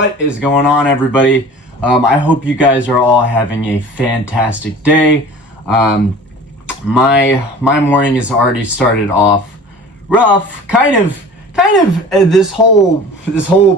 What is going on, everybody? I hope you guys are all having a fantastic day. My morning has already started off rough, kind of this whole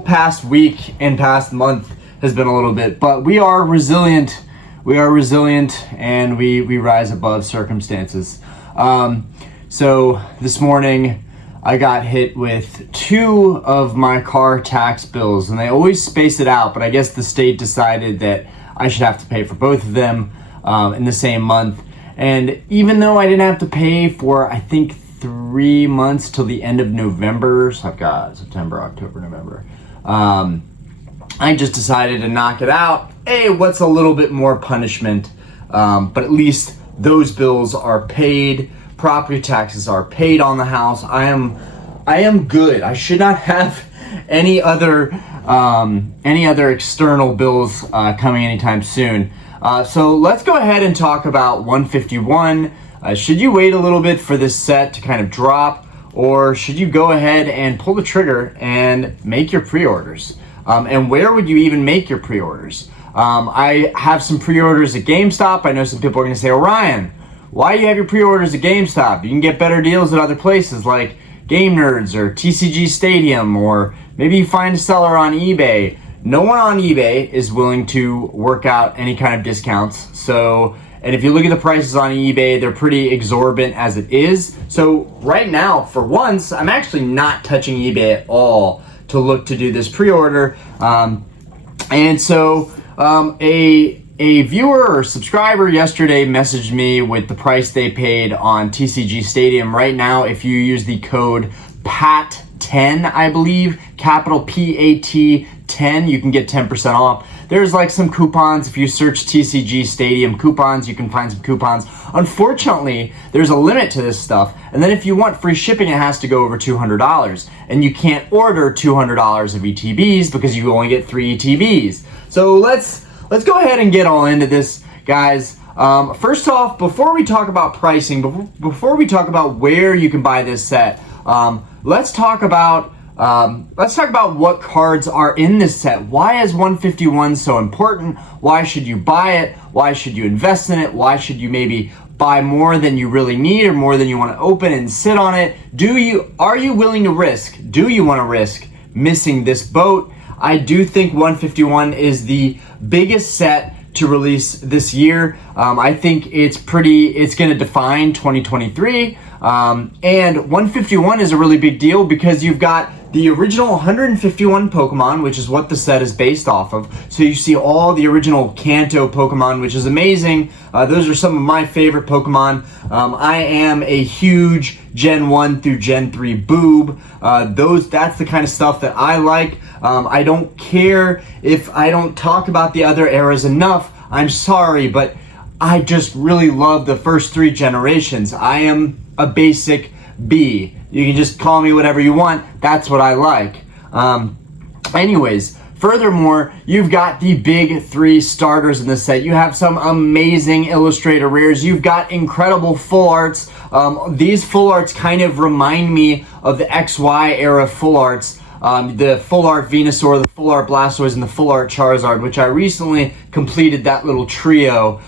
past week and past month has been a little bit, but we are resilient. We are resilient and we rise above circumstances. So this morning I got hit with 2 of my car tax bills, and they always space it out, but I guess the state decided that I should have to pay for both of them in the same month. And even though I didn't have to pay for, I think, 3 months till the end of November, so I've got September, October, November, I just decided to knock it out. Hey, what's a little bit more punishment? But at least those bills are paid. Property taxes are paid on the house. I am good. I should not have any other external bills coming anytime soon. So let's go ahead and talk about 151. Should you wait a little bit for this set to kind of drop, or should you go ahead and pull the trigger and make your pre-orders? And where would you even make your pre-orders? I have some pre-orders at GameStop. I know some people are going to say, Orion, why do you have your pre-orders at GameStop? You can get better deals at other places like Game Nerds or TCG Stadium, or maybe you find a seller on eBay. No one on eBay is willing to work out any kind of discounts. So, and if you look at the prices on eBay, they're pretty exorbitant as it is. So right now, for once, I'm actually not touching eBay at all to look to do this pre-order. And so a viewer or subscriber yesterday messaged me with the price they paid on TCG Stadium. Right now, if you use the code PAT10, I believe, capital PAT 10, you can get 10% off. There's like some coupons. If you search TCG Stadium coupons, you can find some coupons. Unfortunately, there's a limit to this stuff. And then if you want free shipping, it has to go over $200. And you can't order $200 of ETBs because you only get 3 ETBs. So let's go ahead and get all into this, guys. First off, before we talk about pricing, before we talk about where you can buy this set, let's talk about what cards are in this set. Why is 151 so important? Why should you buy it? Why should you invest in it? Why should you maybe buy more than you really need or more than you want to open and sit on it? Are you willing to risk? Do you want to risk missing this boat? I do think 151 is the biggest set to release this year. I think it's going to define 2023. And 151 is a really big deal because you've got the original 151 Pokemon, which is what the set is based off of. So you see all the original Kanto Pokemon, which is amazing. Those are some of my favorite Pokemon. I am a huge Gen 1 through Gen 3 boob. That's the kind of stuff that I like. I don't care if I don't talk about the other eras enough. I'm sorry, but I just really love the first 3 generations. I am a basic B. You can just call me whatever you want. That's what I like. Anyways, furthermore, you've got the big 3 starters in this set. You have some amazing illustrator rares. You've got incredible full arts. These full arts kind of remind me of the XY era full arts. The full art Venusaur, the full art Blastoise, and the full art Charizard, which I recently completed that little trio.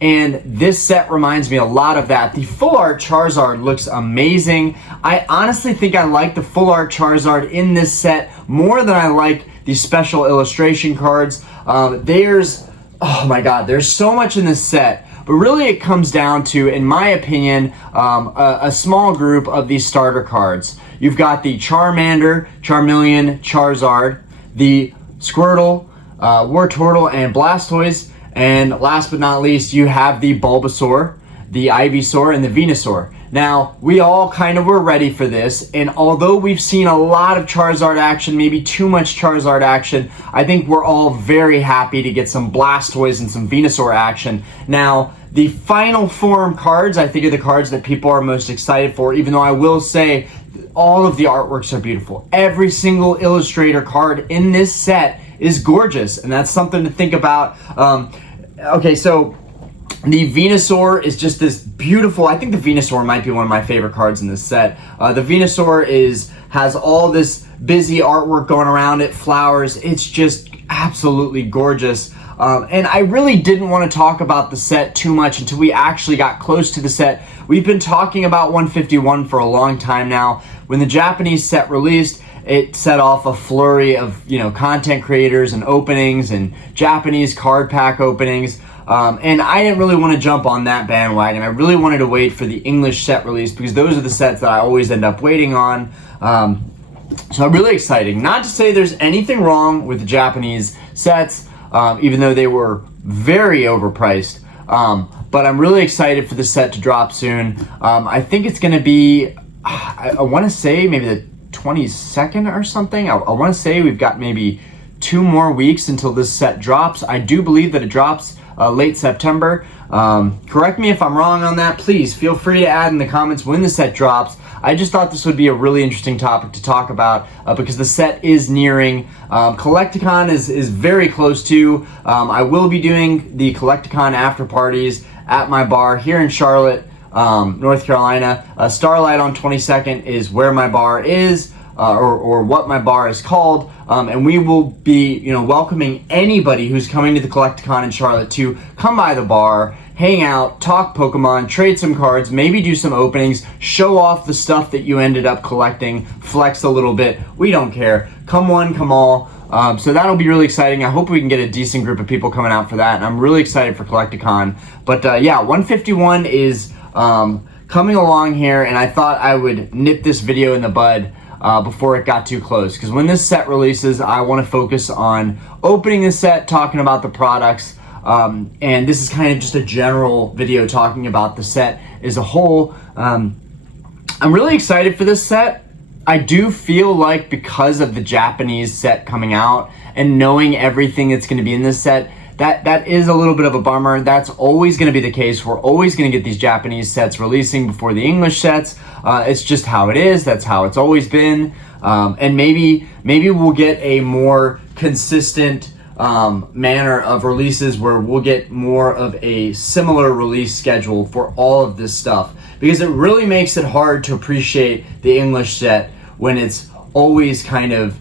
And this set reminds me a lot of that. The full art Charizard looks amazing. I honestly think I like the full art Charizard in this set more than I like the special illustration cards. Oh my god, there's so much in this set. But really it comes down to, in my opinion, a small group of these starter cards. You've got the Charmander, Charmeleon, Charizard, the Squirtle, Wartortle, and Blastoise. And last but not least, you have the Bulbasaur, the Ivysaur, and the Venusaur. Now, we all kind of were ready for this, and although we've seen a lot of Charizard action, maybe too much Charizard action, I think we're all very happy to get some Blastoise and some Venusaur action. Now, the final form cards, I think, are the cards that people are most excited for, even though I will say all of the artworks are beautiful. Every single illustrator card in this set is gorgeous, and that's something to think about. Okay, so The Venusaur is just this beautiful, I think the Venusaur might be one of my favorite cards in this set. The Venusaur has all this busy artwork going around it, flowers. It's just absolutely gorgeous. And I really didn't want to talk about the set too much until we actually got close to the set. We've been talking about 151 for a long time now. When the Japanese set released, it set off a flurry of, content creators and openings and Japanese card pack openings. And I didn't really want to jump on that bandwagon. I really wanted to wait for the English set release because those are the sets that I always end up waiting on. So I'm really excited. Not to say there's anything wrong with the Japanese sets, even though they were very overpriced. But I'm really excited for the set to drop soon. I think it's going to be, I want to say maybe the 22nd or something. I want to say we've got maybe 2 more weeks until this set drops. I do believe that it drops late September. Correct me if I'm wrong on that. Please feel free to add in the comments when the set drops. I just thought this would be a really interesting topic to talk about because the set is nearing. Collecticon is very close to. I will be doing the Collecticon after parties at my bar here in Charlotte, North Carolina. Starlight on 22nd is where my bar is, or what my bar is called. And we will be, welcoming anybody who's coming to the Collecticon in Charlotte to come by the bar, hang out, talk Pokemon, trade some cards, maybe do some openings, show off the stuff that you ended up collecting, flex a little bit. We don't care. Come one, come all. So that'll be really exciting. I hope we can get a decent group of people coming out for that. And I'm really excited for Collecticon. But 151 is coming along here, and I thought I would nip this video in the bud before it got too close. Because when this set releases, I want to focus on opening the set, talking about the products, and this is kind of just a general video talking about the set as a whole. I'm really excited for this set. I do feel like because of the Japanese set coming out and knowing everything that's going to be in this set, that is a little bit of a bummer. That's always going to be the case. We're always going to get these Japanese sets releasing before the English sets. It's just how it is. That's how it's always been. And maybe we'll get a more consistent manner of releases where we'll get more of a similar release schedule for all of this stuff, because it really makes it hard to appreciate the English set when it's always kind of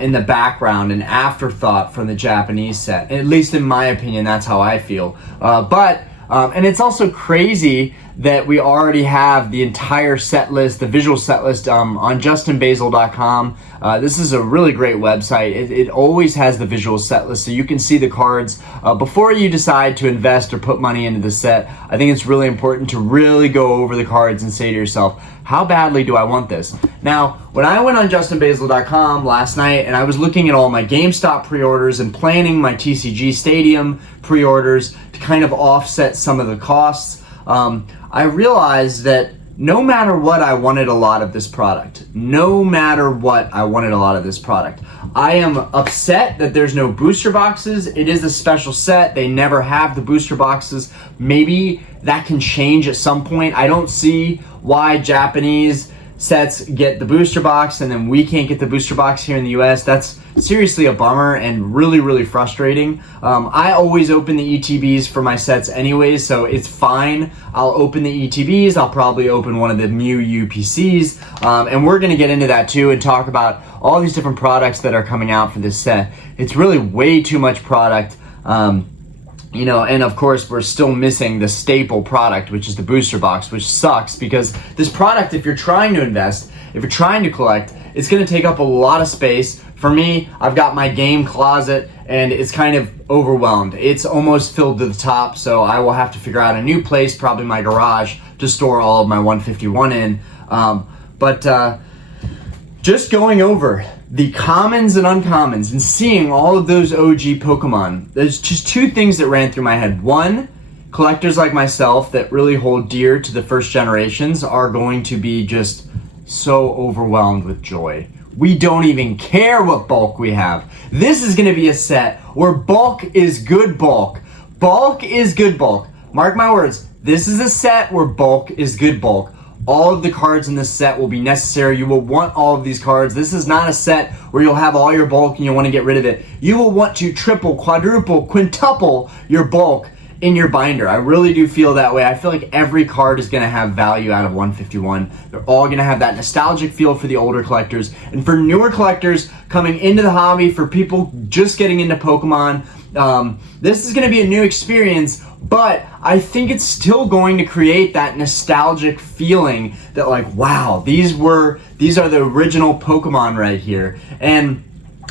in the background, an afterthought from the Japanese set. At least in my opinion, that's how I feel. And it's also crazy that we already have the entire set list, the visual set list on justinbasil.com. This is a really great website. It always has the visual set list so you can see the cards before you decide to invest or put money into the set. I think it's really important to really go over the cards and say to yourself, how badly do I want this? Now, when I went on justinbasil.com last night and I was looking at all my GameStop pre-orders and planning my TCG Stadium pre-orders to kind of offset some of the costs, I realized that no matter what, I wanted a lot of this product. No matter what, I wanted a lot of this product. I am upset that there's no booster boxes. It is a special set. They never have the booster boxes. Maybe that can change at some point. I don't see why Japanese sets get the booster box and then we can't get the booster box here in the US. That's seriously a bummer and really, really frustrating. I always open the ETBs for my sets anyways, so it's fine. I'll open the ETBs. I'll probably open one of the Mew UPCs, and we're gonna get into that too and talk about all these different products that are coming out for this set. It's really way too much product. And of course we're still missing the staple product, which is the booster box, which sucks because this product, if you're trying to invest, if you're trying to collect, it's gonna take up a lot of space. For me, I've got my game closet and it's kind of overwhelmed. It's almost filled to the top, so I will have to figure out a new place, probably my garage, to store all of my 151 in. Just going over the commons and uncommons and seeing all of those OG Pokemon, there's just 2 things that ran through my head. One, collectors like myself that really hold dear to the first generations are going to be just so overwhelmed with joy. We don't even care what bulk we have. This is going to be a set where bulk is good bulk. Bulk is good bulk. Mark my words, this is a set where bulk is good bulk. All of the cards in this set will be necessary. You will want all of these cards. This is not a set where you'll have all your bulk and you'll want to get rid of it. You will want to triple, quadruple, quintuple your bulk in your binder. I really do feel that way. I feel like every card is going to have value out of 151. They're all going to have that nostalgic feel for the older collectors. And for newer collectors coming into the hobby, for people just getting into Pokemon, this is going to be a new experience, but I think it's still going to create that nostalgic feeling that like, wow, these are the original Pokemon right here. And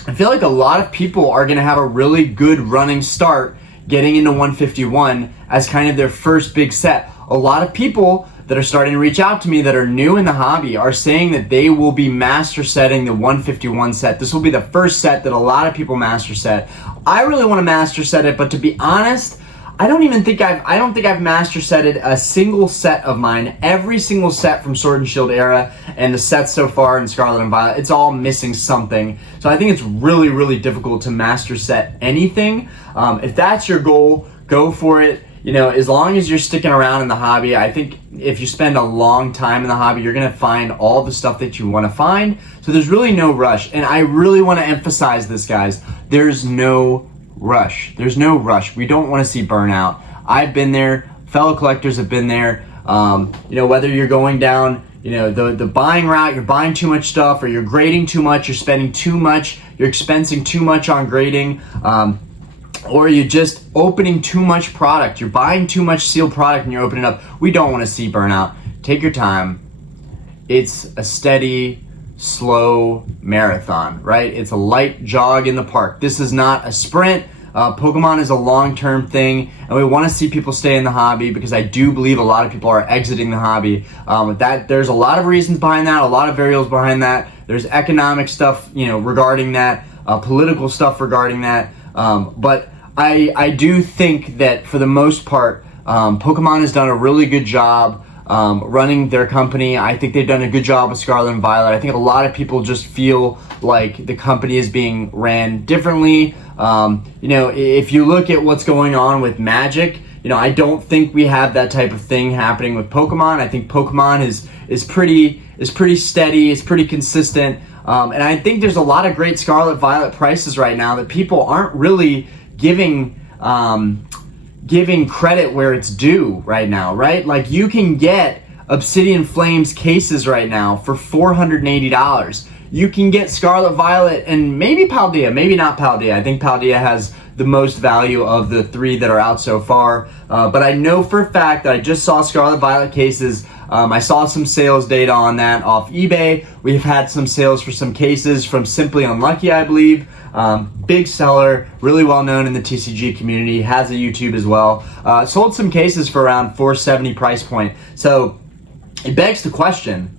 I feel like a lot of people are going to have a really good running start getting into 151 as kind of their first big set. A lot of people that are starting to reach out to me that are new in the hobby are saying that they will be master setting the 151 set. This will be the first set that a lot of people master set. I really want to master set it, but to be honest, I don't think I've master setted a single set of mine. Every single set from Sword and Shield era and the sets so far in Scarlet and Violet, it's all missing something. So I think it's really, really difficult to master set anything. If that's your goal, go for it. You know, as long as you're sticking around in the hobby, I think if you spend a long time in the hobby, you're gonna find all the stuff that you wanna find. So there's really no rush. And I really wanna emphasize this, guys. There's no rush. There's no rush. We don't want to see burnout. I've been there. Fellow collectors have been there. You know, whether you're going down, you know, the buying route, you're buying too much stuff, or you're grading too much, you're spending too much, you're expensing too much on grading, or you're just opening too much product. You're buying too much sealed product and you're opening up. We don't want to see burnout. Take your time. It's a steady, slow marathon, right? It's a light jog in the park. This is not a sprint. Pokemon is a long-term thing, and we want to see people stay in the hobby because I do believe a lot of people are exiting the hobby. There's a lot of reasons behind that, a lot of variables behind that. There's economic stuff, you know, regarding that, political stuff regarding that. But I do think that for the most part, Pokemon has done a really good job running their company. I think they've done a good job with Scarlet and Violet. I think a lot of people just feel like the company is being ran differently. You know, if you look at what's going on with Magic, you know, I don't think we have that type of thing happening with Pokemon. I think Pokemon is pretty steady, it's pretty consistent. And I think there's a lot of great Scarlet Violet prices right now that people aren't really giving credit where it's due right now, right? Like you can get Obsidian Flames cases right now for $480. You can get Scarlet Violet and maybe Paldea, maybe not Paldea. I think Paldea has the most value of the three that are out so far. But I know for a fact that I just saw Scarlet Violet cases. I saw some sales data on that off eBay. We've had some sales for some cases from Simply Unlucky, I believe. Big seller, really well known in the TCG community, has a YouTube as well. Sold some cases for around $470 price point. So it begs the question,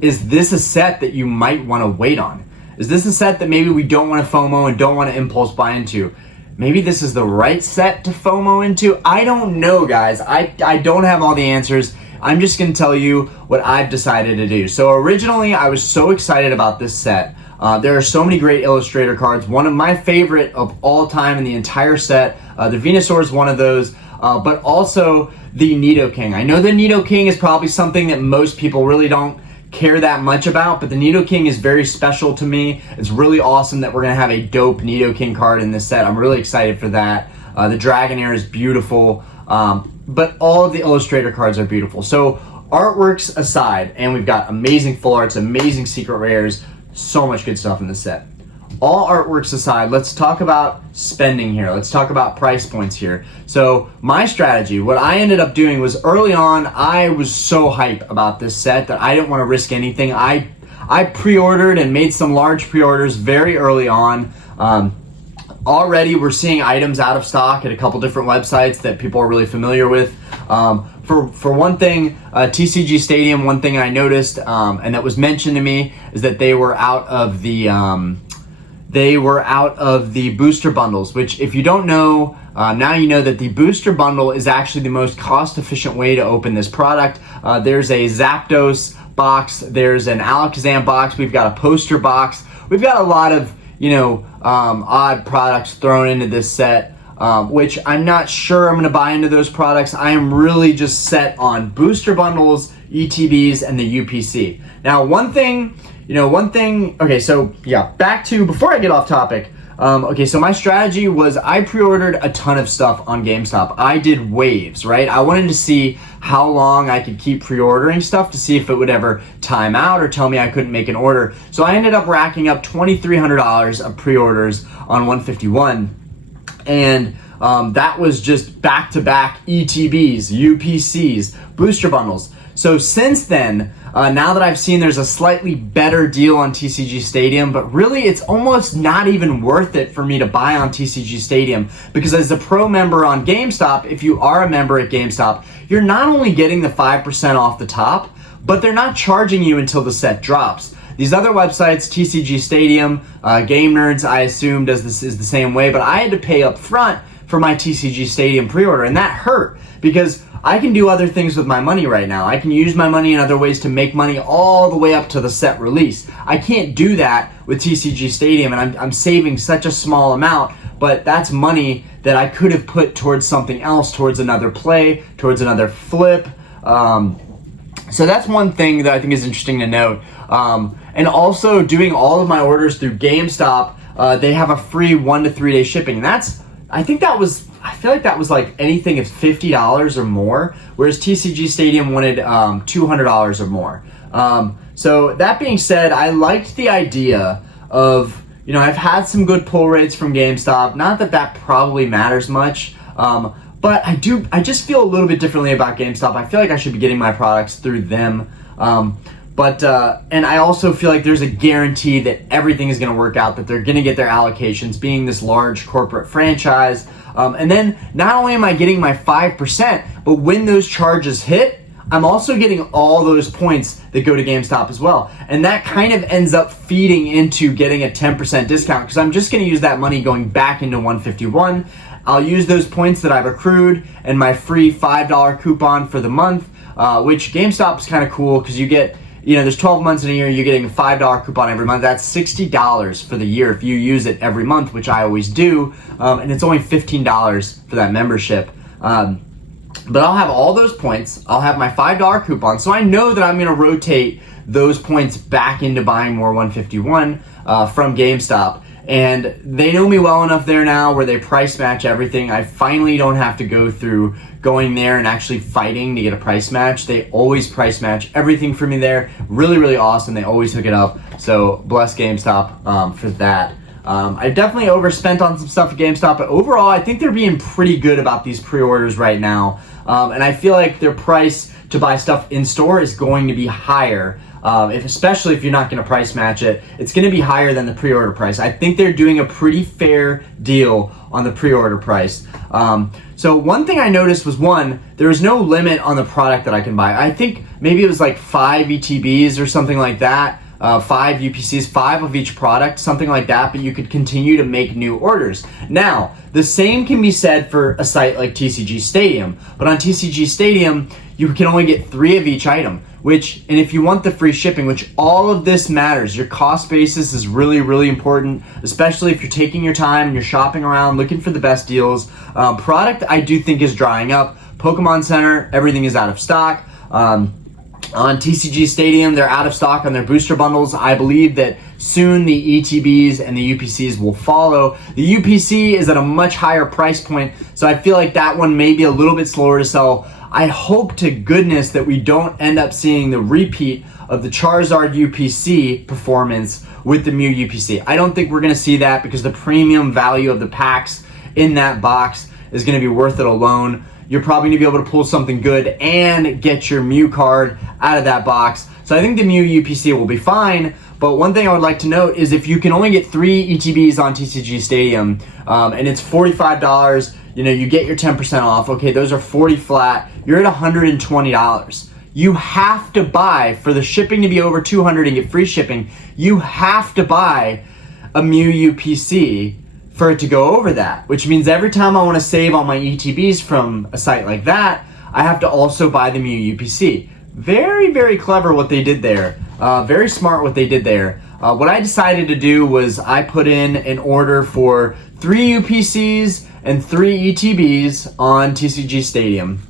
is this a set that you might want to wait on? Is this a set that maybe we don't want to FOMO and don't want to impulse buy into? Maybe this is the right set to FOMO into? I don't know, guys. I don't have all the answers. I'm just going to tell you what I've decided to do. So originally, I was so excited about this set. There are so many great Illustrator cards. One of my favorite of all time in the entire set, the Venusaur is one of those, but also the Nidoking. I know the Nidoking is probably something that most people really don't care that much about, but the Nidoking is very special to me. It's really awesome that we're going to have a dope Nidoking card in this set. I'm really excited for that. The Dragonair is beautiful, but all of the Illustrator cards are beautiful. So artworks aside, and we've got amazing full arts, amazing secret rares, so much good stuff in this set. All artworks aside, let's talk about spending here. Let's talk about price points here. So my strategy, what I ended up doing was early on, I was so hype about this set that I didn't want to risk anything. I pre-ordered and made some large pre-orders very early on. Already we're seeing items out of stock at a couple different websites that people are really familiar with. For one thing, TCG Stadium, one thing I noticed and that was mentioned to me is that they were out of the booster bundles, which if you don't know, now you know that the booster bundle is actually the most cost-efficient way to open this product. There's a Zapdos box, there's an Alakazam box, we've got a poster box, we've got a lot of, you know, odd products thrown into this set, which I'm not sure I'm going to buy into those products. I am really just set on booster bundles, ETBs, and the UPC. Now, okay, so yeah, back to, before I get off topic, Okay, so my strategy was I pre-ordered a ton of stuff on GameStop. I did waves, right? I wanted to see how long I could keep pre-ordering stuff to see if it would ever time out or tell me I couldn't make an order. So I ended up racking up $2,300 of pre-orders on 151. And that was just back-to-back ETBs, UPCs, booster bundles. So since then, now that I've seen there's a slightly better deal on TCG Stadium, but really it's almost not even worth it for me to buy on TCG Stadium, because as a pro member on GameStop, if you are a member at GameStop, you're not only getting the 5% off the top, but they're not charging you until the set drops. These other websites, TCG Stadium, Game Nerds, I assumed is the same way, but I had to pay up front for my TCG Stadium pre-order, and that hurt because I can do other things with my money right now. I can use my money in other ways to make money all the way up to the set release. I can't do that with TCG Stadium, and I'm saving such a small amount, but that's money that I could have put towards something else, towards another play, towards another flip. So that's one thing that I think is interesting to note. And also doing all of my orders through GameStop, they have a free 1 to 3 day shipping. And I feel like that was like anything of $50 or more, whereas TCG Stadium wanted $200 or more. So that being said, I liked the idea of, I've had some good pull rates from GameStop. Not that probably matters much, but I just feel a little bit differently about GameStop. I feel like I should be getting my products through them. And I also feel like there's a guarantee that everything is going to work out, that they're going to get their allocations, being this large corporate franchise. And then not only am I getting my 5%, but when those charges hit, I'm also getting all those points that go to GameStop as well. And that kind of ends up feeding into getting a 10% discount, because I'm just going to use that money going back into 151. I'll use those points that I've accrued and my free $5 coupon for the month, which GameStop is kind of cool because you get, there's 12 months in a year, you're getting a $5 coupon every month. That's $60 for the year if you use it every month, which I always do. And it's only $15 for that membership. But I'll have all those points. I'll have my $5 coupon. So I know that I'm going to rotate those points back into buying more 151 from GameStop. And they know me well enough there now where they price match everything. I finally don't have to go through going there and actually fighting to get a price match. They always price match everything for me there. Really, really awesome. They always hook it up. So bless GameStop for that. I definitely overspent on some stuff at GameStop, but overall, I think they're being pretty good about these pre-orders right now. And I feel like their price to buy stuff in store is going to be higher. Especially if you're not going to price match it, it's going to be higher than the pre-order price. I think they're doing a pretty fair deal on the pre-order price. So one thing I noticed was, there was no limit on the product that I can buy. I think maybe it was like 5 ETBs or something like that. 5 UPCs, 5 of each product, something like that, but you could continue to make new orders. Now, the same can be said for a site like TCG Stadium, but on TCG Stadium, you can only get 3 of each item, and if you want the free shipping, which all of this matters, your cost basis is really, really important, especially if you're taking your time and you're shopping around, looking for the best deals. Product, I do think, is drying up. Pokemon Center, everything is out of stock. On TCG Stadium, they're out of stock on their booster bundles. I believe that soon the ETBs and the UPCs will follow. The UPC is at a much higher price point, so I feel like that one may be a little bit slower to sell. I hope to goodness that we don't end up seeing the repeat of the Charizard UPC performance with the Mew UPC. I don't think we're going to see that because the premium value of the packs in that box is going to be worth it alone. You're probably going to be able to pull something good and get your Mew card out of that box. So I think the Mew UPC will be fine. But one thing I would like to note is if you can only get 3 ETBs on TCG Stadium and it's $45, you get your 10% off. Okay, those are 40 flat. You're at $120. You have to buy, for the shipping to be over $200 and get free shipping, you have to buy a Mew UPC for it to go over that, which means every time I want to save on my ETBs from a site like that, I have to also buy the Mew UPC. Very, very clever what they did there. Very smart what they did there. What I decided to do was I put in an order for 3 UPCs and 3 ETBs on TCG Stadium.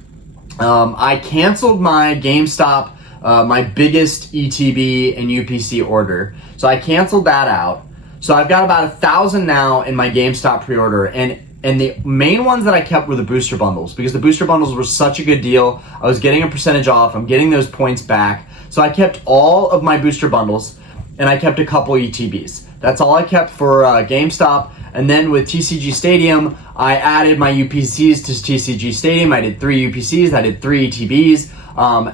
I canceled my GameStop, my biggest ETB and UPC order. So I canceled that out. So I've got about 1,000 now in my GameStop pre-order, and the main ones that I kept were the booster bundles, because the booster bundles were such a good deal. I was getting a percentage off, I'm getting those points back. So I kept all of my booster bundles, and I kept a couple ETBs. That's all I kept for GameStop. And then with TCG Stadium, I added my UPCs to TCG Stadium. I did 3 UPCs, I did 3 ETBs.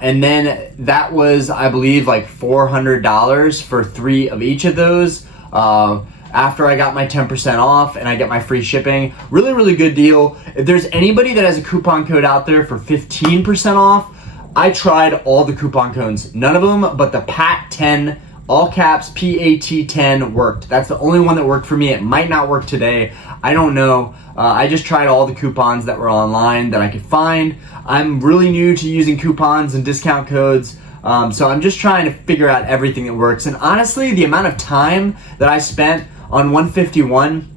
And then that was, I believe, like $400 for 3 of each of those. After I got my 10% off and I get my free shipping. Really, really good deal. If there's anybody that has a coupon code out there for 15% off, I tried all the coupon codes. None of them but the PAT10, all caps, PAT10 worked. That's the only one that worked for me. It might not work today. I don't know. I just tried all the coupons that were online that I could find. I'm really new to using coupons and discount codes. So I'm just trying to figure out everything that works. And honestly, the amount of time that I spent on 151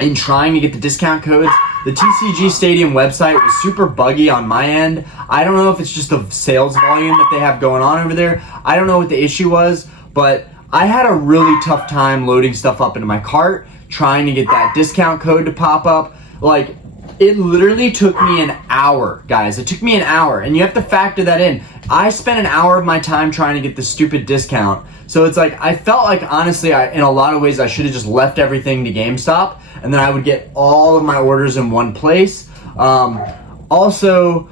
in trying to get the discount codes, the TCG Stadium website was super buggy on my end. I don't know if it's just the sales volume that they have going on over there. I don't know what the issue was, but I had a really tough time loading stuff up into my cart, trying to get that discount code to pop up. Like, it literally took me an hour, guys. It took me an hour, and you have to factor that in. I spent an hour of my time trying to get the stupid discount. So it's like, I felt like, honestly, in a lot of ways, I should have just left everything to GameStop, and then I would get all of my orders in one place. Also,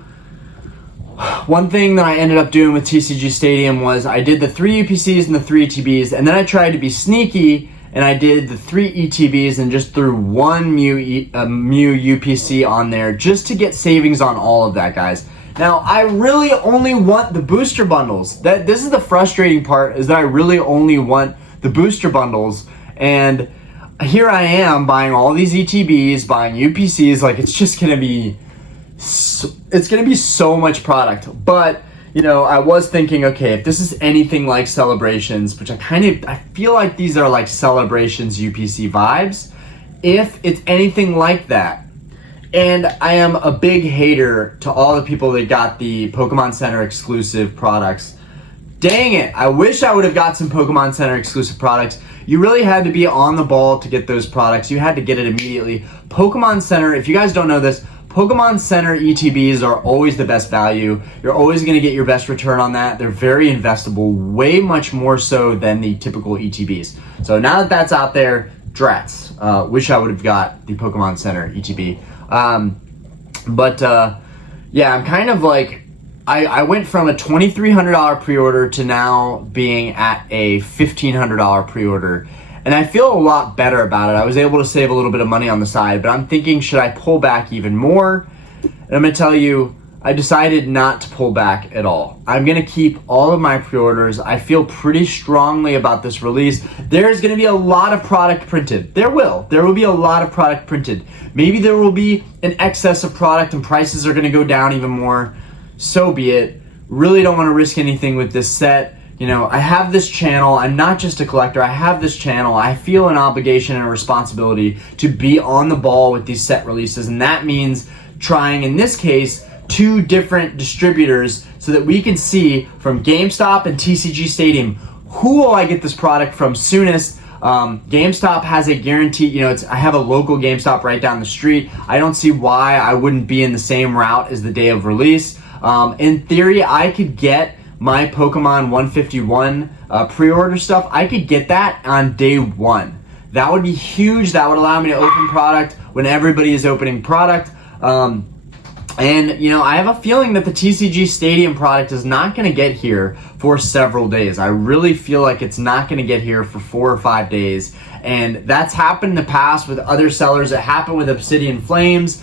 one thing that I ended up doing with TCG Stadium was I did the 3 UPCs and the 3 ETBs, and then I tried to be sneaky, and I did the 3 ETBs and just threw 1 Mew UPC on there just to get savings on all of that, guys. Now, I really only want the booster bundles. This is the frustrating part, is that I really only want the booster bundles. And here I am buying all these ETBs, buying UPCs. Like, it's just going to be... it's going to be so much product. But, you know, I was thinking, okay, if this is anything like Celebrations, which I feel like these are like Celebrations UPC vibes. If it's anything like that, and I am a big hater to all the people that got the Pokemon Center exclusive products. Dang it, I wish I would have got some Pokemon Center exclusive products. You really had to be on the ball to get those products. You had to get it immediately. Pokemon Center, if you guys don't know this, Pokemon Center ETBs are always the best value. You're always going to get your best return on that. They're very investable, way much more so than the typical ETBs. So now that that's out there, drats. Wish I would have got the Pokemon Center ETB. Yeah, I'm kind of like, I went from a $2,300 pre-order to now being at a $1,500 pre-order, and I feel a lot better about it. I was able to save a little bit of money on the side, but I'm thinking, should I pull back even more? And I'm going to tell you, I decided not to pull back at all. I'm going to keep all of my pre-orders. I feel pretty strongly about this release. There's going to be a lot of product printed. There will be a lot of product printed. Maybe there will be an excess of product and prices are going to go down even more. So be it. Really don't want to risk anything with this set. You know, I have this channel. I'm not just a collector. I have this channel. I feel an obligation and a responsibility to be on the ball with these set releases, and that means trying, in this case, 2 different distributors so that we can see from GameStop and TCG Stadium, who will I get this product from soonest. GameStop has a guarantee, you know, I have a local GameStop right down the street. I don't see why I wouldn't be in the same route as the day of release. In theory, I could get my Pokemon 151 pre-order stuff. I could get that on day 1. That would be huge. That would allow me to open product when everybody is opening product. And, you know, I have a feeling that the TCG Stadium product is not going to get here for several days. I really feel like it's not going to get here for 4 or 5 days. And that's happened in the past with other sellers. It happened with Obsidian Flames.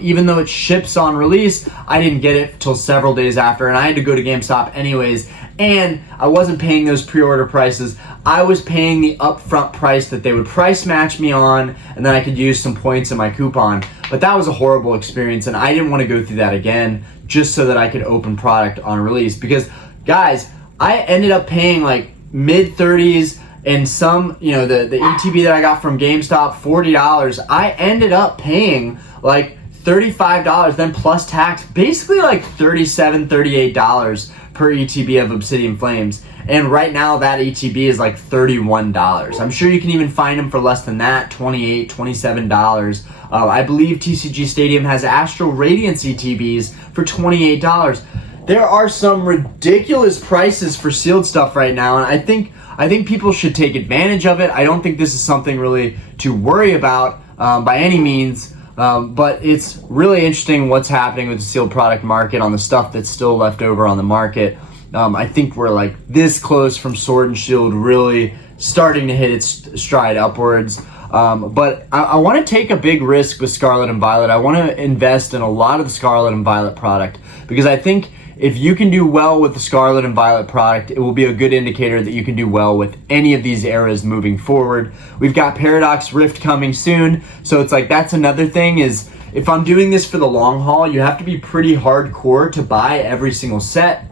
Even though it ships on release, I didn't get it till several days after, and I had to go to GameStop anyways. And I wasn't paying those pre-order prices. I was paying the upfront price that they would price match me on, and then I could use some points in my coupon. But that was a horrible experience, and I didn't want to go through that again just so that I could open product on release. Because, guys, I ended up paying like mid-30s, and some, you know, the ETB that I got from GameStop, $40. I ended up paying like $35, then plus tax, basically like $37, $38 per ETB of Obsidian Flames. And right now that ETB is like $31. I'm sure you can even find them for less than that, $28, $27. I believe TCG Stadium has Astral Radiance ETBs for $28. There are some ridiculous prices for sealed stuff right now, and I think people should take advantage of it. I don't think this is something really to worry about by any means, but it's really interesting what's happening with the sealed product market on the stuff that's still left over on the market. I think we're like this close from Sword and Shield really starting to hit its stride upwards. But I want to take a big risk with Scarlet and Violet. I want to invest in a lot of the Scarlet and Violet product because I think if you can do well with the Scarlet and Violet product, it will be a good indicator that you can do well with any of these eras moving forward. We've got Paradox Rift coming soon, so it's like that's another thing is if I'm doing this for the long haul, you have to be pretty hardcore to buy every single set.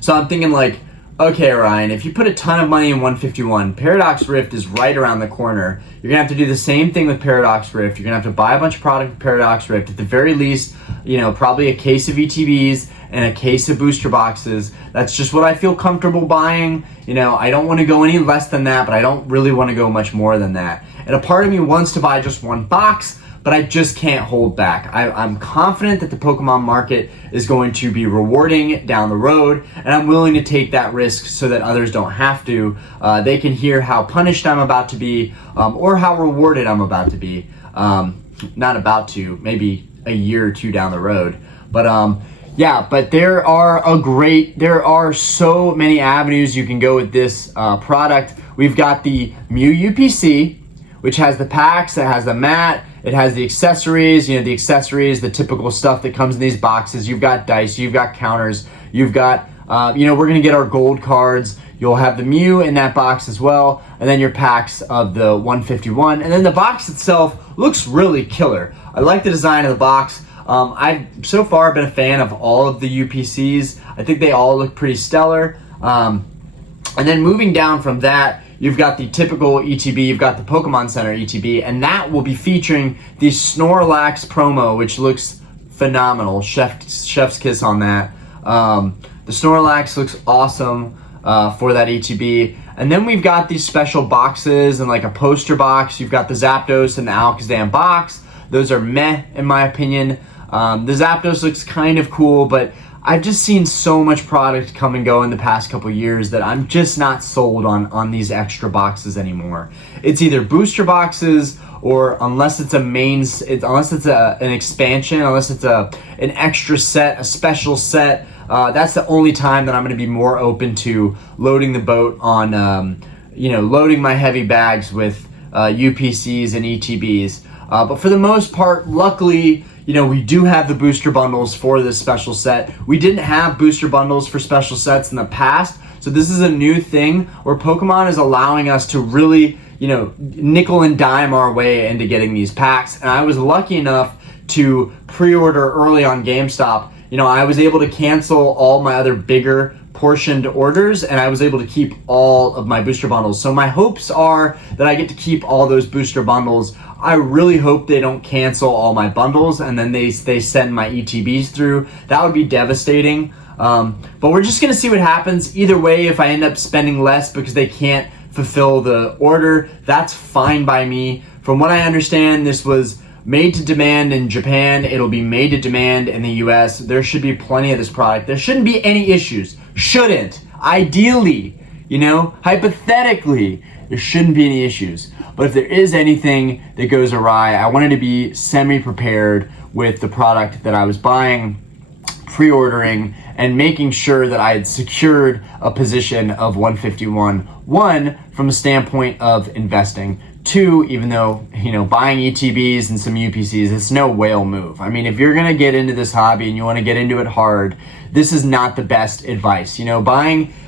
So I'm thinking like, okay, Ryan, if you put a ton of money in 151, Paradox Rift is right around the corner. You're going to have to do the same thing with Paradox Rift. You're going to have to buy a bunch of product with Paradox Rift. At the very least, probably a case of ETBs and a case of booster boxes. That's just what I feel comfortable buying. I don't want to go any less than that, but I don't really want to go much more than that. And a part of me wants to buy just one box, but I just can't hold back. I'm confident that the Pokemon market is going to be rewarding down the road, and I'm willing to take that risk so that others don't have to. They can hear how punished I'm about to be, or how rewarded I'm about to be. Not about to, maybe a year or two down the road. But yeah, but there are so many avenues you can go with this product. We've got the Mew UPC, which has the packs, it has the mat, it has the accessories, the typical stuff that comes in these boxes. You've got dice, you've got counters, you've got, we're gonna get our gold cards. You'll have the Mew in that box as well, and then your packs of the 151. And then the box itself looks really killer. I like the design of the box. I've so far been a fan of all of the UPCs. I think they all look pretty stellar. And then moving down from that, you've got the typical ETB, you've got the Pokemon Center ETB, and that will be featuring the Snorlax promo, which looks phenomenal. Chef's kiss on that. The Snorlax looks awesome for that ETB. And then we've got these special boxes and like a poster box. You've got the Zapdos and the Alakazam box. Those are meh, in my opinion. The Zapdos looks kind of cool, but I've just seen so much product come and go in the past couple years that I'm just not sold on these extra boxes anymore. It's either booster boxes or unless it's an expansion, unless it's an extra set, a special set, that's the only time that I'm going to be more open to loading the boat on, loading my heavy bags with UPCs and ETBs. But for the most part, luckily, we do have the booster bundles for this special set. We didn't have booster bundles for special sets in the past, so this is a new thing where Pokemon is allowing us to really, nickel and dime our way into getting these packs. And I was lucky enough to pre-order early on GameStop. I was able to cancel all my other bigger portioned orders, and I was able to keep all of my booster bundles. So my hopes are that I get to keep all those booster bundles. I really hope they don't cancel all my bundles and then they send my ETBs through. That would be devastating. But we're just gonna see what happens. Either way, if I end up spending less because they can't fulfill the order, that's fine by me. From what I understand, this was made to demand in Japan. It'll be made to demand in the US. There should be plenty of this product. There shouldn't be any issues. Shouldn't. Ideally, hypothetically, there shouldn't be any issues. But if there is anything that goes awry, I wanted to be semi-prepared with the product that I was buying, pre-ordering, and making sure that I had secured a position of 151. One, from a standpoint of investing. Two, even though, buying ETBs and some UPCs, it's no whale move. I mean, if you're going to get into this hobby and you want to get into it hard, this is not the best advice.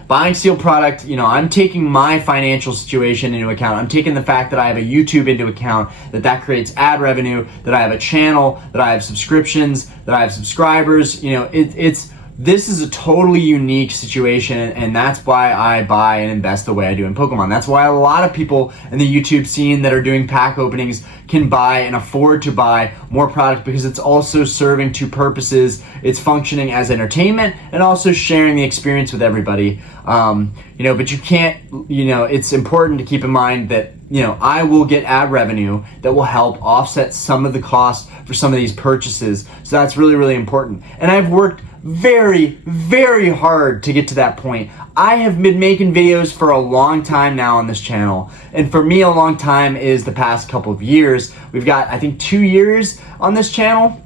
Buying sealed product, I'm taking my financial situation into account. I'm taking the fact that I have a YouTube into account, that creates ad revenue, that I have a channel, that I have subscriptions, that I have subscribers. It's this is a totally unique situation, and that's why I buy and invest the way I do in Pokemon. That's why a lot of people in the YouTube scene that are doing pack openings can buy and afford to buy more product, because it's also serving two purposes. It's functioning as entertainment and also sharing the experience with everybody. But you can't, it's important to keep in mind that, I will get ad revenue that will help offset some of the costs for some of these purchases. So that's really, really important. And I've worked very, very hard to get to that point. I have been making videos for a long time now on this channel. And for me, a long time is the past couple of years. We've got, I think, 2 years on this channel.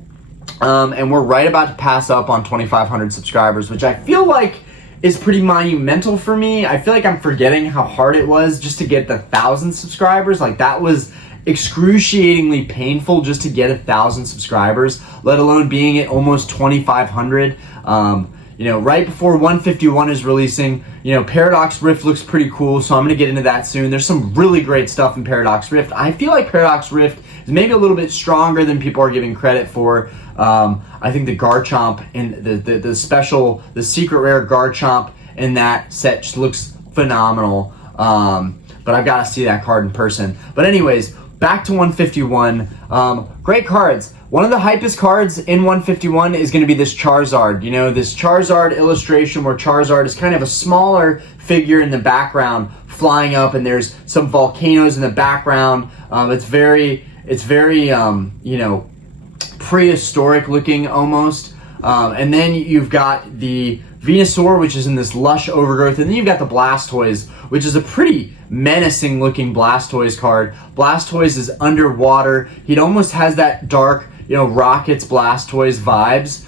And we're right about to pass up on 2,500 subscribers, which I feel like is pretty monumental for me. I feel like I'm forgetting how hard it was just to get the 1,000 subscribers. Like, that was excruciatingly painful just to get 1,000 subscribers, let alone being at almost 2,500. Right before 151 is releasing, Paradox Rift looks pretty cool, so I'm going to get into that soon. There's some really great stuff in Paradox Rift. I feel like Paradox Rift is maybe a little bit stronger than people are giving credit for. I think the Garchomp and the secret rare Garchomp in that set just looks phenomenal. But I've got to see that card in person. But anyways, back to 151. Great cards. One of the hypest cards in 151 is going to be this Charizard. This Charizard illustration where Charizard is kind of a smaller figure in the background flying up, and there's some volcanoes in the background. It's very prehistoric looking almost. And then you've got the Venusaur, which is in this lush overgrowth, and then you've got the Blastoise, which is a pretty menacing looking Blastoise card. Blastoise is underwater. He almost has that dark, Rockets Blastoise vibes.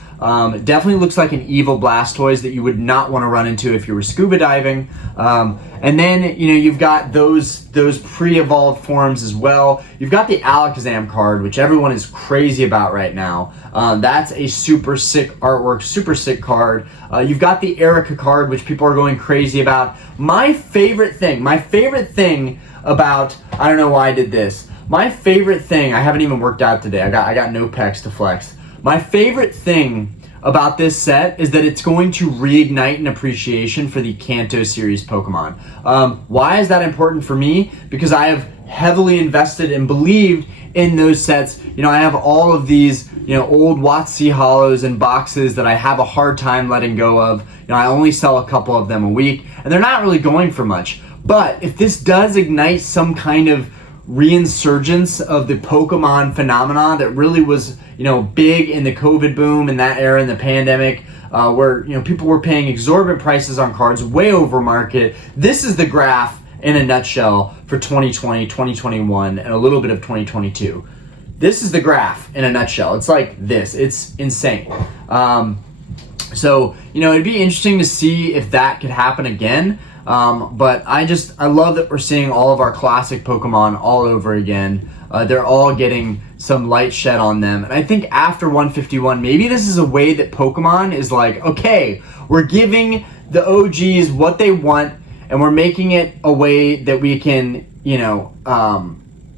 It definitely looks like an evil Blastoise that you would not want to run into if you were scuba diving. And then, you've got those pre-evolved forms as well. You've got the Alakazam card, which everyone is crazy about right now. That's a super sick artwork, super sick card. You've got the Erica card, which people are going crazy about. My favorite thing about, I don't know why I did this. My favorite thing, I haven't even worked out today. I got no pecs to flex. My favorite thing about this set is that it's going to reignite an appreciation for the Kanto series Pokemon. Why is that important for me? Because I have heavily invested and believed in those sets. I have all of these, old WotC Hollows and boxes that I have a hard time letting go of. I only sell a couple of them a week, and they're not really going for much. But if this does ignite some kind of reinsurgence of the Pokemon phenomena that really was, big in the COVID boom in that era in the pandemic, where, people were paying exorbitant prices on cards way over market. This is the graph in a nutshell for 2020, 2021, and a little bit of 2022. This is the graph in a nutshell. It's like this. It's insane. So, it'd be interesting to see if that could happen again. But I love that we're seeing all of our classic Pokemon all over again. They're all getting some light shed on them. And I think after 151, maybe this is a way that Pokemon is like, okay, we're giving the OGs what they want, and we're making it a way that we can,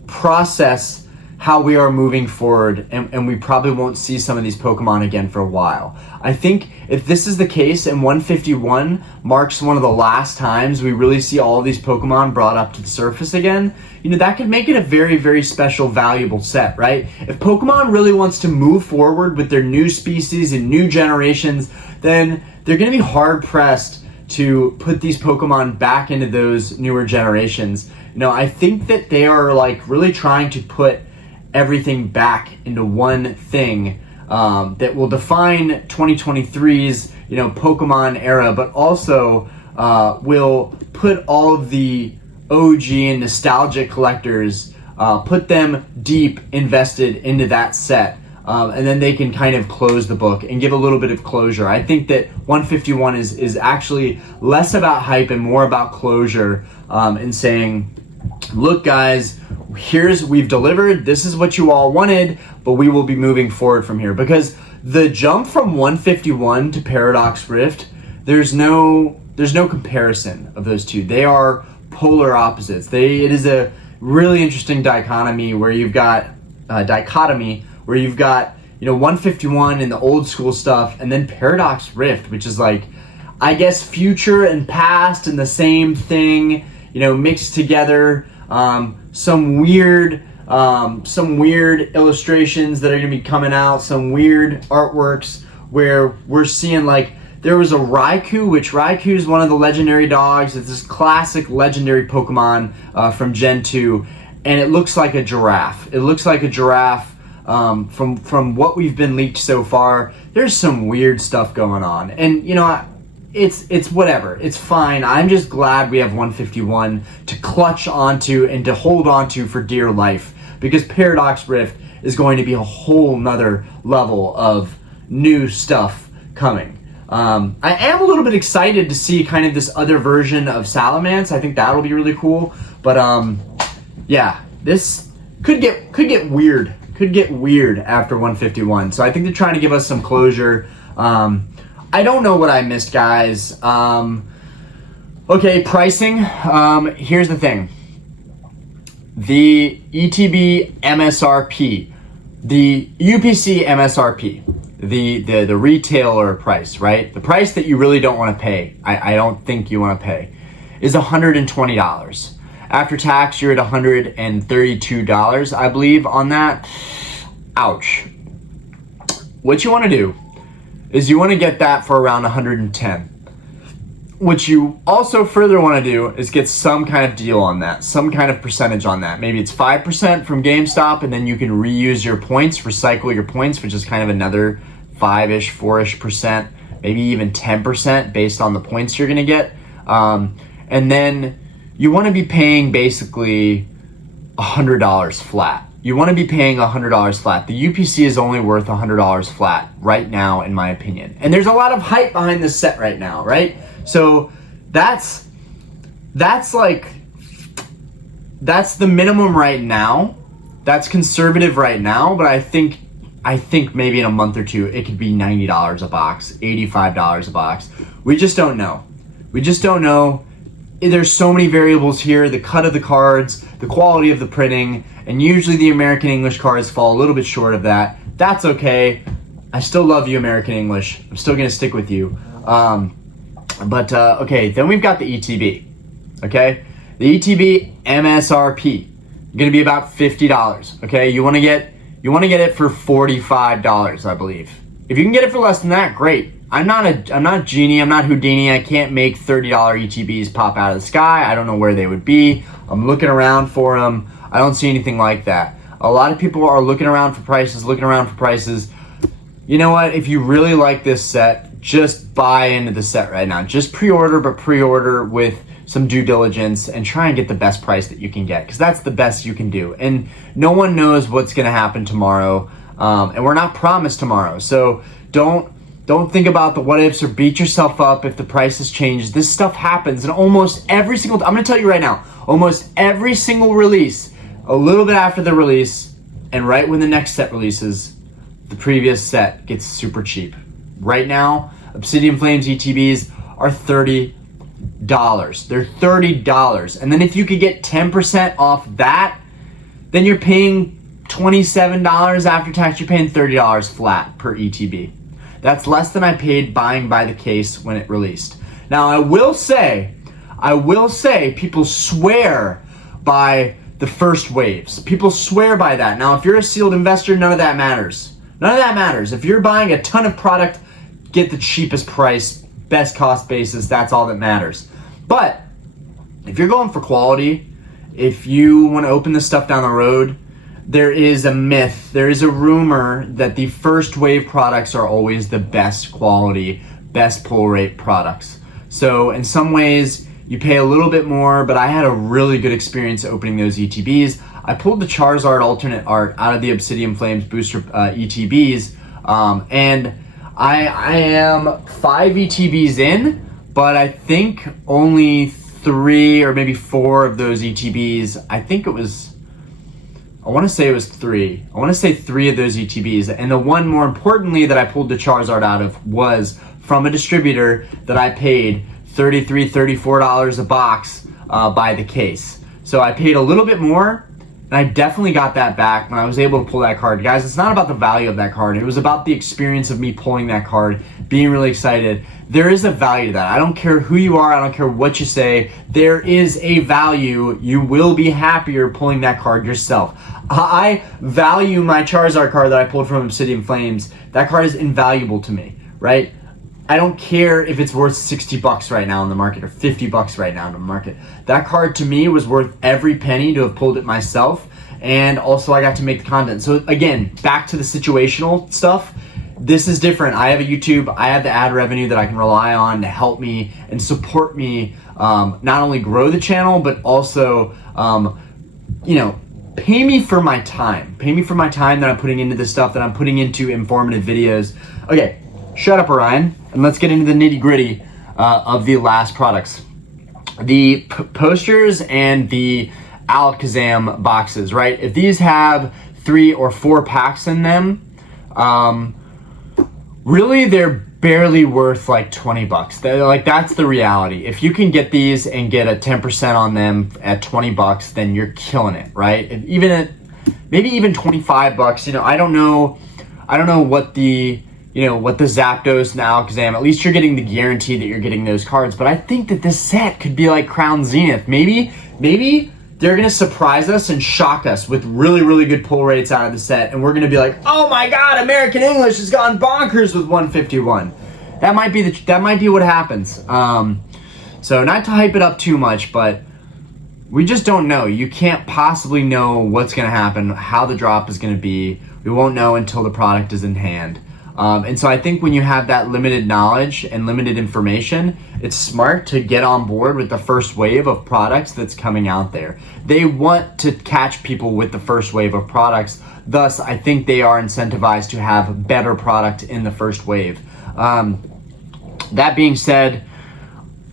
process how we are moving forward, and we probably won't see some of these Pokemon again for a while. I think if this is the case and 151 marks one of the last times we really see all of these Pokemon brought up to the surface again, that could make it a very, very special, valuable set, right? If Pokemon really wants to move forward with their new species and new generations, then they're going to be hard-pressed to put these Pokemon back into those newer generations. I think that they are really trying to put everything back into one thing that will define 2023's Pokemon era, but also will put all of the OG and nostalgic collectors, put them deep invested into that set, and then they can kind of close the book and give a little bit of closure. I think that 151 is actually less about hype and more about closure, and saying, look guys, we've delivered, this is what you all wanted, but we will be moving forward from here. Because the jump from 151 to Paradox Rift, there's no comparison of those two. They are polar opposites. It is a really interesting dichotomy where you've got 151 and the old school stuff, and then Paradox Rift, which is like, I guess, future and past and the same thing, mixed together. Some weird illustrations that are going to be coming out, some weird artworks where we're seeing, like, there was a Raikou, which Raikou is one of the legendary dogs. It's this classic legendary Pokemon from Gen 2, and it looks like a giraffe. It looks like a giraffe from what we've been leaked so far. There's some weird stuff going on, and it's whatever. It's fine. I'm just glad we have 151 to clutch onto and to hold onto for dear life, because Paradox Rift is going to be a whole nother level of new stuff coming. I am a little bit excited to see kind of this other version of Salamence. I think that'll be really cool. But yeah, this could get weird. Could get weird after 151. So I think they're trying to give us some closure. I don't know what I missed, guys. Okay, pricing. Here's the thing. The ETB MSRP, the UPC MSRP, the retailer price, right? The price that you really don't want to pay, I don't think you want to pay, is $120. After tax, you're at $132, I believe, on that. Ouch. What you want to do is you want to get that for around 110. What you also further want to do is get some kind of deal on that, some kind of percentage on that. Maybe it's 5% from GameStop, and then you can reuse your points, recycle your points, which is kind of another 5-ish, 4-ish%, maybe even 10% based on the points you're going to get. And then you want to be paying basically $100 flat. You want to be paying $100 flat. The UPC is only worth $100 flat right now, in my opinion. And there's a lot of hype behind this set right now, right? So that's the minimum right now. That's conservative right now, but I think maybe in a month or two it could be $90 a box, $85 a box. We just don't know. There's so many variables here: the cut of the cards, the quality of the printing, and usually the American English cards fall a little bit short of that. That's okay. I still love you, American English. I'm still gonna stick with you. Okay, then we've got the ETB. Okay, the ETB MSRP gonna be about $50. Okay, you want to get it for $45, I believe. If you can get it for less than that, great. I'm not a genie. I'm not Houdini. I can't make $30 ETBs pop out of the sky. I don't know where they would be. I'm looking around for them. I don't see anything like that. A lot of people are looking around for prices. You know what? If you really like this set, just buy into the set right now. Just pre-order, but pre-order with some due diligence and try and get the best price that you can get, because that's the best you can do. And no one knows what's going to happen tomorrow, and we're not promised tomorrow. So don't think about the what ifs or beat yourself up if the prices change. This stuff happens, and almost every single, I'm going to tell you right now, almost every single release, a little bit after the release and right when the next set releases, the previous set gets super cheap. Right now, Obsidian Flames ETBs are $30. They're $30. And then if you could get 10% off that, then you're paying $27 after tax. You're paying $30 flat per ETB. That's less than I paid buying by the case when it released. Now, I will say, people swear by the first waves. People swear by that. Now, if you're a sealed investor, none of that matters. If you're buying a ton of product, get the cheapest price, best cost basis, that's all that matters. But if you're going for quality, if you want to open this stuff down the road, there is a myth, there is a rumor that the first wave products are always the best quality, best pull rate products. So in some ways, you pay a little bit more, but I had a really good experience opening those ETBs. I pulled the Charizard alternate art out of the Obsidian Flames booster ETBs, and I am 5 ETBs in, but I think only 3 or maybe 4 of those ETBs, I want to say it was 3. I want to say 3 of those ETBs, and the one more importantly that I pulled the Charizard out of was from a distributor that I paid $33, $34 a box by the case. So I paid a little bit more, And I definitely got that back when I was able to pull that card. Guys, it's not about the value of that card. It was about the experience of me pulling that card, being really excited. There is a value to that. I don't care who you are. I don't care what you say. There is a value. You will be happier pulling that card yourself. I value my Charizard card that I pulled from Obsidian Flames. That card is invaluable to me, right? I don't care if it's worth 60 bucks right now in the market or 50 bucks right now in the market. That card to me was worth every penny to have pulled it myself, and also I got to make the content. So again, back to the situational stuff. This is different. I have a YouTube, I have the ad revenue that I can rely on to help me and support me not only grow the channel, but also, pay me for my time. Pay me for my time that I'm putting into this stuff, that I'm putting into informative videos. Okay, shut up, Orion, and let's get into the nitty gritty of the last products. The posters and the Alakazam boxes, right? If these have 3 or 4 packs in them, really they're barely worth like 20 bucks. That's the reality. If you can get these and get a 10% on them at 20 bucks, then you're killing it, right? If even at maybe even 25 bucks, I don't know what the Zapdos and Alakazam, at least you're getting the guarantee that you're getting those cards. But I think that this set could be like Crown Zenith. Maybe they're going to surprise us and shock us with really, really good pull rates out of the set. And we're going to be like, oh my God, American English has gone bonkers with 151. That might be what happens. So not to hype it up too much, but we just don't know. You can't possibly know what's going to happen, how the drop is going to be. We won't know until the product is in hand. And so I think when you have that limited knowledge and limited information, it's smart to get on board with the first wave of products that's coming out there. They want to catch people with the first wave of products. Thus, I think they are incentivized to have better product in the first wave. That being said,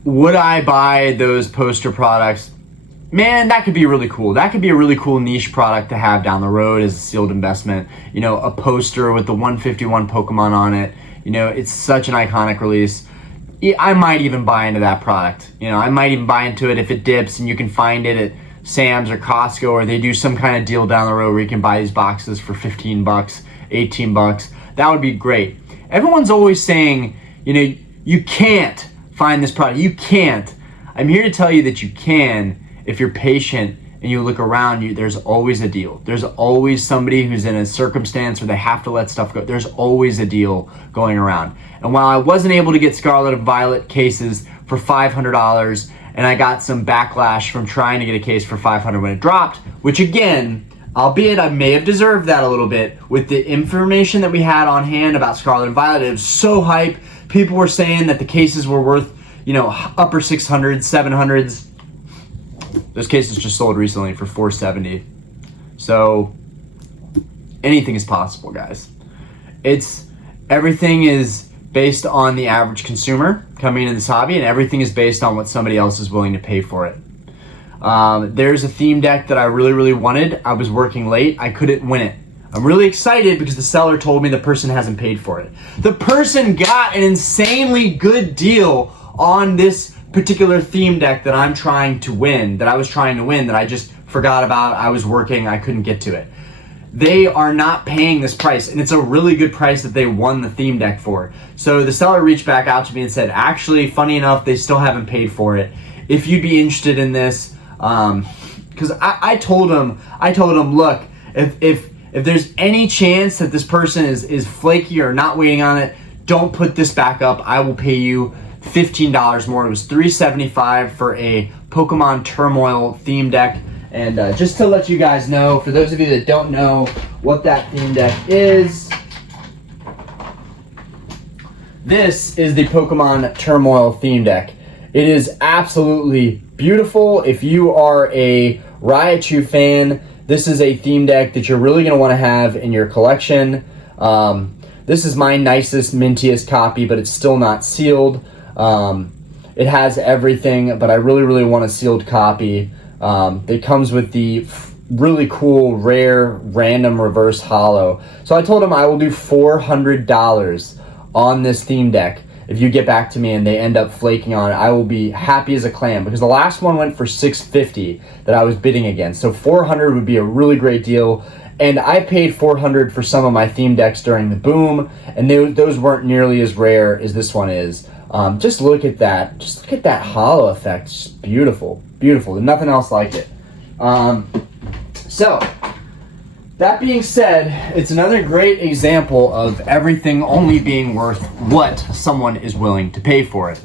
would I buy those poster products? Man, that could be really cool. That could be a really cool niche product to have down the road as a sealed investment. A poster with the 151 Pokemon on it. It's such an iconic release. I might even buy into that product. I might even buy into it if it dips and you can find it at Sam's or Costco, or they do some kind of deal down the road where you can buy these boxes for 15 bucks, 18 bucks. That would be great. Everyone's always saying, you can't find this product. You can't. I'm here to tell you that you can. If you're patient and you look around you, there's always a deal. There's always somebody who's in a circumstance where they have to let stuff go. There's always a deal going around. And while I wasn't able to get Scarlet Violet cases for $500, and I got some backlash from trying to get a case for $500 when it dropped, which again, albeit I may have deserved that a little bit, with the information that we had on hand about Scarlet and Violet, it was so hype. People were saying that the cases were worth, upper 600s, 700s. Those cases just sold recently for $470. So anything is possible, guys. Everything is based on the average consumer coming into this hobby, and everything is based on what somebody else is willing to pay for it. There's a theme deck that I really, really wanted. I was working late. I couldn't win it. I'm really excited because the seller told me the person hasn't paid for it. The person got an insanely good deal on this particular theme deck that I was trying to win, that I just forgot about. I was working, I couldn't get to it. They are not paying this price, and it's a really good price that they won the theme deck for. So the seller reached back out to me and said, actually, funny enough, they still haven't paid for it. If you'd be interested in this, because I told him, look, if there's any chance that this person is flaky or not waiting on it, don't put this back up. I will pay you $15 more. It was $375 for a Pokemon Turmoil theme deck. And just to let you guys know, for those of you that don't know what that theme deck is, this is the Pokemon Turmoil theme deck. It is absolutely beautiful. If you are a Raichu fan, this is a theme deck that you're really going to want to have in your collection. This is my nicest, mintiest copy, but it's still not sealed. It has everything, but I really, really want a sealed copy. It comes with the really cool, rare, random reverse holo. So I told him I will do $400 on this theme deck. if you get back to me and they end up flaking on it, I will be happy as a clam, because the last one went for $650 that I was bidding against. So $400 would be a really great deal. And I paid $400 for some of my theme decks during the boom, and those weren't nearly as rare as this one is. Just look at that. Just look at that holo effect. It's just beautiful. Beautiful. There's nothing else like it. So, that being said, it's another great example of everything only being worth what someone is willing to pay for it.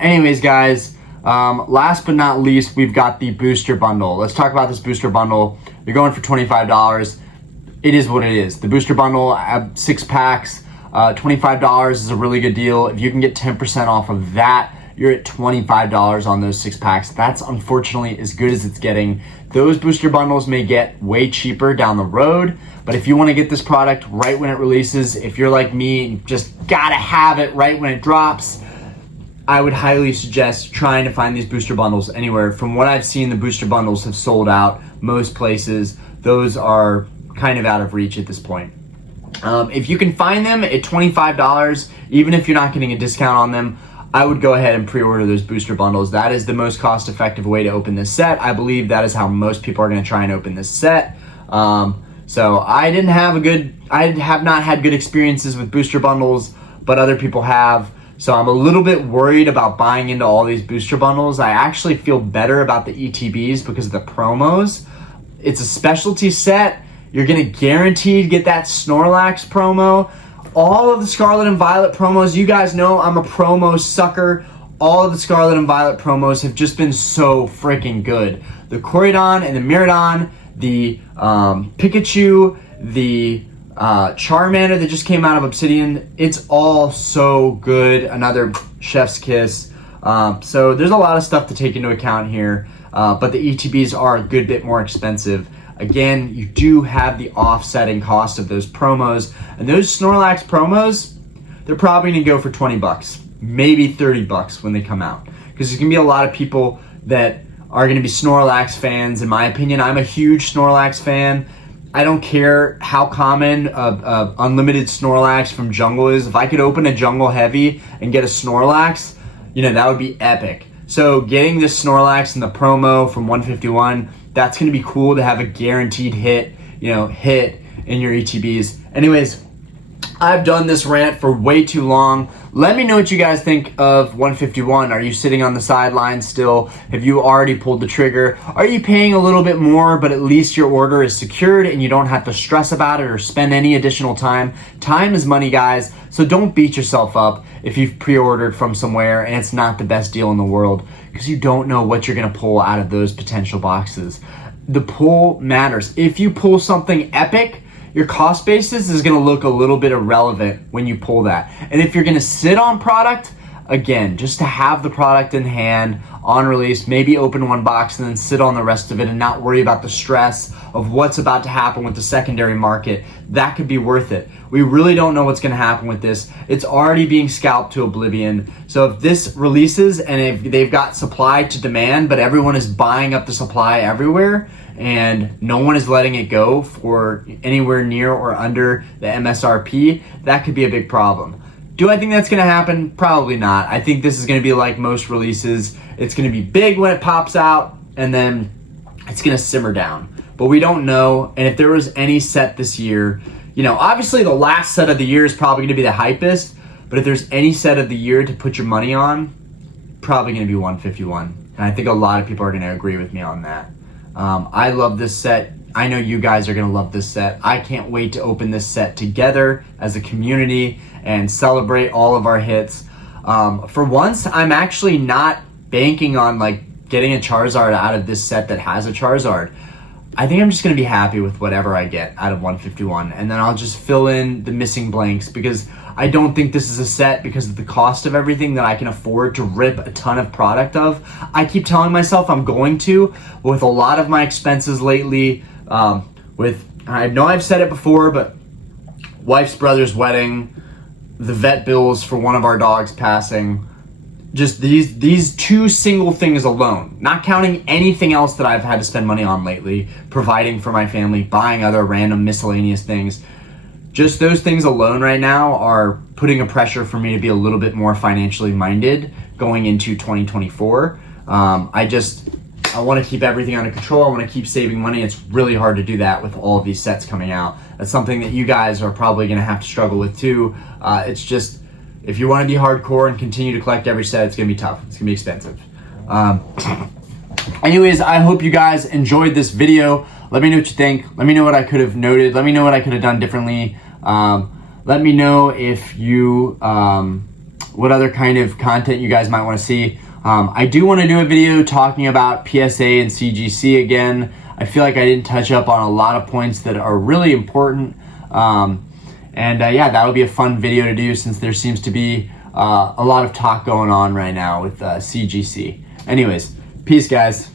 Anyways, guys, last but not least, we've got the booster bundle. Let's talk about this booster bundle. You're going for $25. It is what it is. The booster bundle, 6 packs, $25 is a really good deal. If you can get 10% off of that, you're at $25 on those 6 packs. That's unfortunately as good as it's getting. Those booster bundles may get way cheaper down the road, but if you want to get this product right when it releases, if you're like me and just gotta have it right when it drops, I would highly suggest trying to find these booster bundles anywhere. From what I've seen, the booster bundles have sold out most places. Those are kind of out of reach at this point. If you can find them at $25, even if you're not getting a discount on them, I would go ahead and pre-order those booster bundles. That is the most cost-effective way to open this set. I believe that is how most people are going to try and open this set. So I have not had good experiences with booster bundles, but other people have. So I'm a little bit worried about buying into all these booster bundles. I actually feel better about the ETBs because of the promos. It's a specialty set. You're gonna guaranteed get that Snorlax promo. All of the Scarlet and Violet promos, you guys know I'm a promo sucker. All of the Scarlet and Violet promos have just been so freaking good. The Koridon and the Miradon, the Pikachu, the Charmander that just came out of Obsidian, it's all so good. Another chef's kiss. So there's a lot of stuff to take into account here, but the ETBs are a good bit more expensive. Again, you do have the offsetting cost of those promos, and those Snorlax promos, they're probably gonna go for 20 bucks, maybe 30 bucks when they come out, because there's gonna be a lot of people that are gonna be Snorlax fans. In my opinion, I'm a huge Snorlax fan. I don't care how common unlimited Snorlax from Jungle is. If I could open a Jungle Heavy and get a Snorlax, that would be epic. So getting this Snorlax in the promo from 151, that's going to be cool to have a guaranteed hit in your ETBs. Anyways, I've done this rant for way too long. Let me know what you guys think of 151. Are you sitting on the sidelines still? Have you already pulled the trigger? Are you paying a little bit more, but at least your order is secured and you don't have to stress about it or spend any additional time? Time is money, guys, so don't beat yourself up if you've pre-ordered from somewhere and it's not the best deal in the world, because you don't know what you're gonna pull out of those potential boxes. The pull matters. If you pull something epic, your cost basis is going to look a little bit irrelevant when you pull that. And if you're going to sit on product, again, just to have the product in hand on release, maybe open one box and then sit on the rest of it and not worry about the stress of what's about to happen with the secondary market, that could be worth it. We really don't know what's going to happen with this. It's already being scalped to oblivion. So if this releases and if they've got supply to demand, but everyone is buying up the supply everywhere, and no one is letting it go for anywhere near or under the MSRP, that could be a big problem. Do I think that's going to happen? Probably not. I think this is going to be like most releases. It's going to be big when it pops out, and then it's going to simmer down. But we don't know. And if there was any set this year, obviously the last set of the year is probably going to be the hypest, but if there's any set of the year to put your money on, probably going to be 151. And I think a lot of people are going to agree with me on that. I love this set. I know you guys are going to love this set. I can't wait to open this set together as a community and celebrate all of our hits. For once, I'm actually not banking on getting a Charizard out of this set that has a Charizard. I think I'm just going to be happy with whatever I get out of 151, and then I'll just fill in the missing blanks, because I don't think this is a set, because of the cost of everything, that I can afford to rip a ton of product of. I keep telling myself I'm going to, but with a lot of my expenses lately, I know I've said it before, but wife's brother's wedding, the vet bills for one of our dogs passing, just these two single things alone, not counting anything else that I've had to spend money on lately, providing for my family, buying other random miscellaneous things. just those things alone right now are putting a pressure for me to be a little bit more financially minded going into 2024. I want to keep everything under control. I want to keep saving money. It's really hard to do that with all of these sets coming out. That's something that you guys are probably going to have to struggle with too. It's just, if you want to be hardcore and continue to collect every set, it's going to be tough. It's going to be expensive. Anyways, I hope you guys enjoyed this video. Let me know what you think. Let me know what I could have noted. Let me know what I could have done differently. Let me know if you, what other kind of content you guys might want to see. I do want to do a video talking about PSA and CGC again. I feel like I didn't touch up on a lot of points that are really important. Yeah, that'll be a fun video to do since there seems to be a lot of talk going on right now with CGC. Anyways, peace guys.